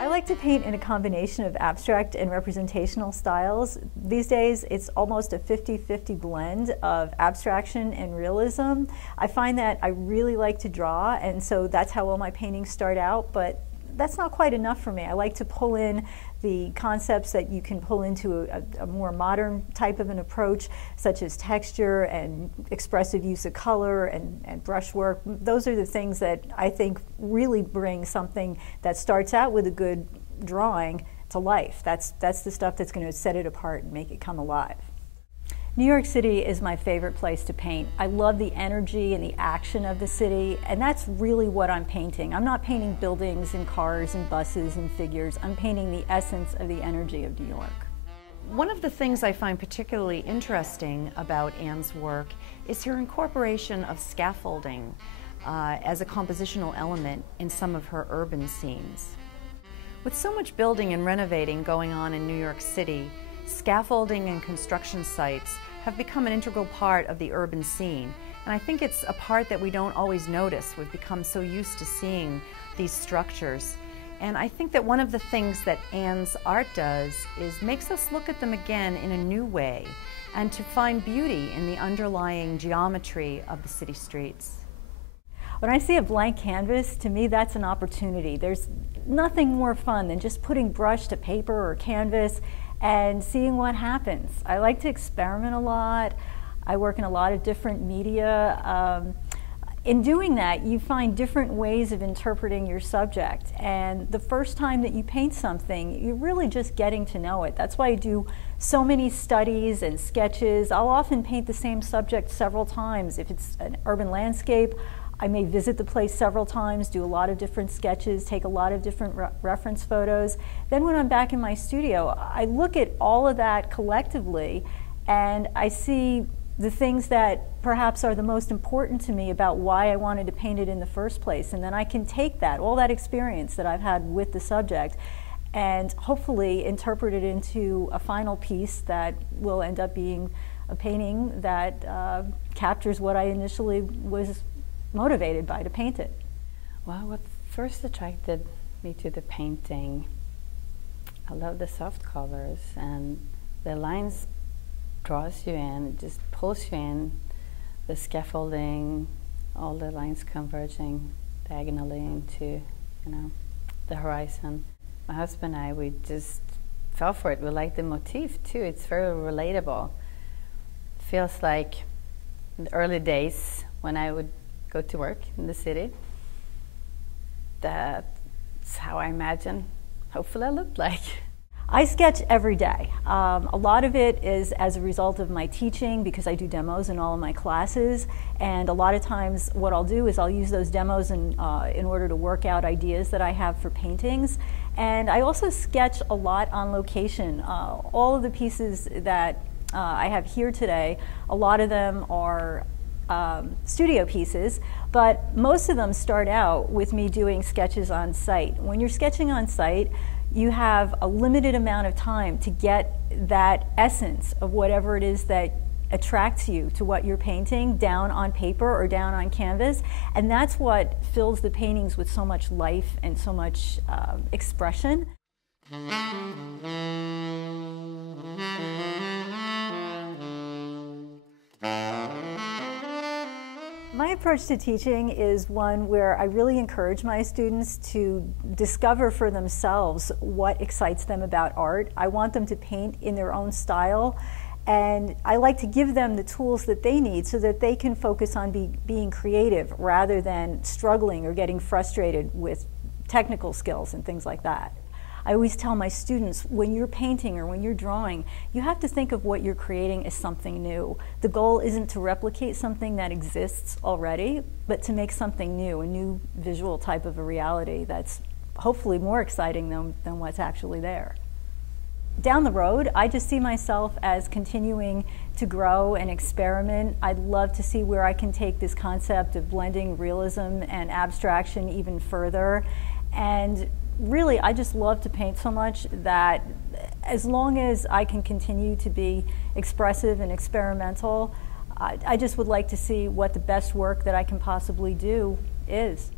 I like to paint in a combination of abstract and representational styles. These days, it's almost a 50-50 blend of abstraction and realism. I find that I really like to draw, and so that's how all my paintings start out, but that's not quite enough for me. I like to pull in the concepts that you can pull into a more modern type of an approach, such as texture and expressive use of color and brushwork. Those are the things that I think really bring something that starts out with a good drawing to life. That's the stuff that's going to set it apart and make it come alive. New York City is my favorite place to paint. I love the energy and the action of the city, and that's really what I'm painting. I'm not painting buildings and cars and buses and figures. I'm painting the essence of the energy of New York. One of the things I find particularly interesting about Anne's work is her incorporation of scaffolding as a compositional element in some of her urban scenes. With so much building and renovating going on in New York City, scaffolding and construction sites have become an integral part of the urban scene, and I think it's a part that we don't always notice. We've become so used to seeing these structures, and I think that one of the things that Anne's art does is makes us look at them again in a new way and to find beauty in the underlying geometry of the city streets. When I see a blank canvas, to me that's an opportunity. There's nothing more fun than just putting brush to paper or canvas and seeing what happens. I like to experiment a lot. I work in a lot of different media. In doing that, you find different ways of interpreting your subject. And the first time that you paint something, you're really just getting to know it. That's why I do so many studies and sketches. I'll often paint the same subject several times. If it's an urban landscape, I may visit the place several times, do a lot of different sketches, take a lot of different reference photos. Then when I'm back in my studio, I look at all of that collectively and I see the things that perhaps are the most important to me about why I wanted to paint it in the first place. And then I can take that, all that experience that I've had with the subject, and hopefully interpret it into a final piece that will end up being a painting that captures what I initially was motivated by to paint it. Well, what first attracted me to the painting, I love the soft colors, and the lines draws you in, it just pulls you in, the scaffolding, all the lines converging diagonally into, the horizon. My husband and I, we just fell for it. We like the motif too. It's very relatable. It feels like in the early days when I would go to work in the city. That's how I imagine, hopefully I looked like. I sketch every day. A lot of it is as a result of my teaching, because I do demos in all of my classes, and a lot of times what I'll do is I'll use those demos in order to work out ideas that I have for paintings. And I also sketch a lot on location. All of the pieces that I have here today, a lot of them are studio pieces, but most of them start out with me doing sketches on site. When you're sketching on site, you have a limited amount of time to get that essence of whatever it is that attracts you to what you're painting down on paper or down on canvas, and that's what fills the paintings with so much life and so much expression. My approach to teaching is one where I really encourage my students to discover for themselves what excites them about art. I want them to paint in their own style, and I like to give them the tools that they need so that they can focus on being creative rather than struggling or getting frustrated with technical skills and things like that. I always tell my students, when you're painting or when you're drawing, you have to think of what you're creating as something new. The goal isn't to replicate something that exists already, but to make something new, a new visual type of a reality that's hopefully more exciting than what's actually there. down the road, I just see myself as continuing to grow and experiment. I'd love to see where I can take this concept of blending realism and abstraction even further. And really, I just love to paint so much that as long as I can continue to be expressive and experimental, I just would like to see what the best work that I can possibly do is.